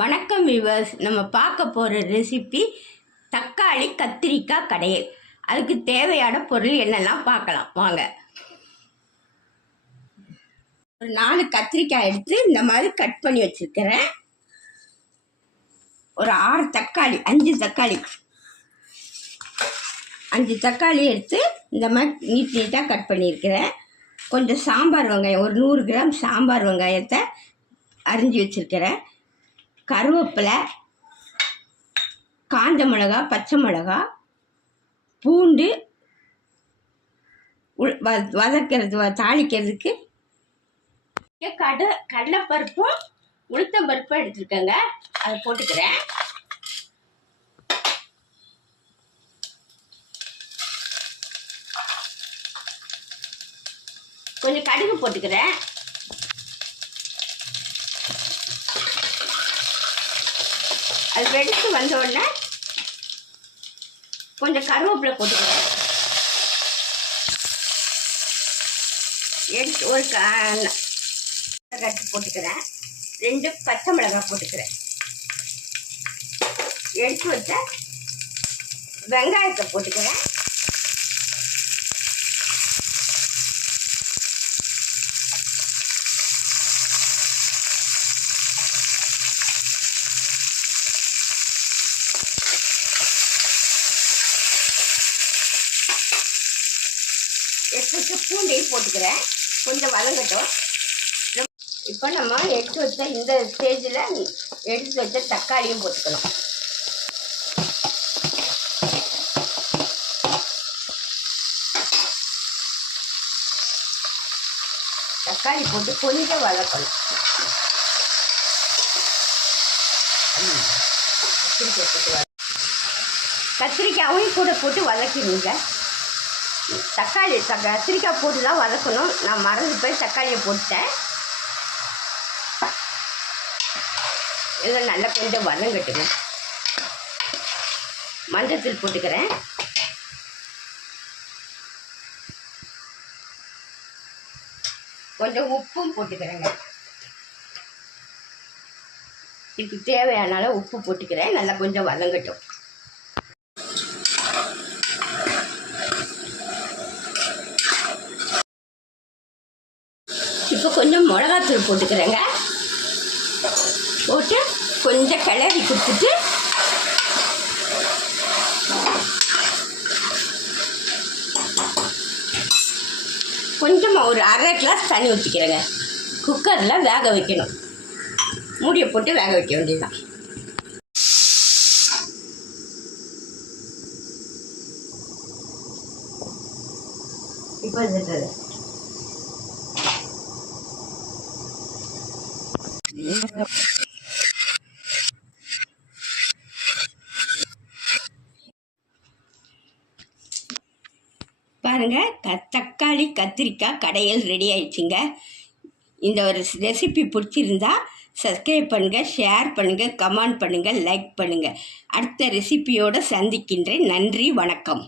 வணக்கம் வியூவர்ஸ். நம்ம பார்க்க போகிற ரெசிபி தக்காளி கத்திரிக்காய் கடையல். அதுக்கு தேவையான பொருள் என்னெல்லாம் பார்க்கலாம் வாங்க. ஒரு 4 கத்திரிக்காய் எடுத்து இந்த மாதிரி கட் பண்ணி வச்சுருக்கிறேன். ஒரு 6 தக்காளி 5 தக்காளி எடுத்து இந்த மாதிரி நீட்டாக கட் பண்ணியிருக்கிறேன். கொஞ்சம் சாம்பார் வெங்காயம், ஒரு 100 கிராம் சாம்பார் வெங்காயத்தை அரிஞ்சு வச்சுருக்கிறேன். கருவேப்பிலை, காஞ்ச மிளகா, பச்சை மிளகா, பூண்டு வதக்கிறது தாளிக்கிறதுக்கு கடலைப்பருப்பும் உளுத்தம்பருப்பும் எடுத்துருக்கேங்க. அதை போட்டுக்கிறேன். கொஞ்சம் கடுகு போட்டுக்கிறேன். அது வெடித்து வந்த உடனே கொஞ்சம் கருவேப்பிலை போட்டுக்கிறேன். எடுத்து ஒரு கட்டு போட்டுக்கிறேன். 2 பச்சை மிளகாய் போட்டுக்கிறேன். எடுத்து வச்ச வெங்காயத்தை போட்டுக்கிறேன். எடுத்து பூண்டையும் போட்டுக்கிறேன். கொஞ்சம் வதங்கட்டும். இப்போ நம்ம எடுத்து வச்ச இந்த ஸ்டேஜில் எடுத்து வச்ச தக்காளியும் போட்டுக்கணும். தக்காளி போட்டு கொஞ்சம் வதக்கணும். கத்திரிக்காயும் கூட போட்டு வதக்கிடுங்க. கத்திரிக்காய் போட்டு தான் வதக்கணும். நான் மறந்து போய் தக்காளியை போட்டேன். இதில் நல்லா கொஞ்சம் வதங்கட்டுங்க. மஞ்சத்தூள் போட்டுக்கிறேன். கொஞ்சம் உப்பும் போட்டுக்கிறேங்க. இதுக்கு தேவையான உப்பு போட்டுக்கிறேன். நல்லா கொஞ்சம் வதங்கட்டும். இப்போ கொஞ்சம் மிளகாத்தூள் போட்டுக்கிறேங்க. போட்டு கொஞ்சம் கிளறி கொடுத்துட்டு கொஞ்சமாக ஒரு 1/2 கிளாஸ் தண்ணி ஊற்றிக்கிறேங்க. குக்கரில் வேக வைக்கணும். மூடியை போட்டு வேக வைக்க வேண்டியதுதான். இப்போ இது பாருங்க, தக்காளி கத்திரிக்காய் கடையல் ரெடி ஆயிடுச்சுங்க. இந்த ஒரு ரெசிபி பிடிச்சிருந்தா சப்ஸ்கிரைப் பண்ணுங்கள், ஷேர் பண்ணுங்கள், கமெண்ட் பண்ணுங்கள், லைக் பண்ணுங்கள். அடுத்த ரெசிபியோடு சந்திக்கின்றேன். நன்றி, வணக்கம்.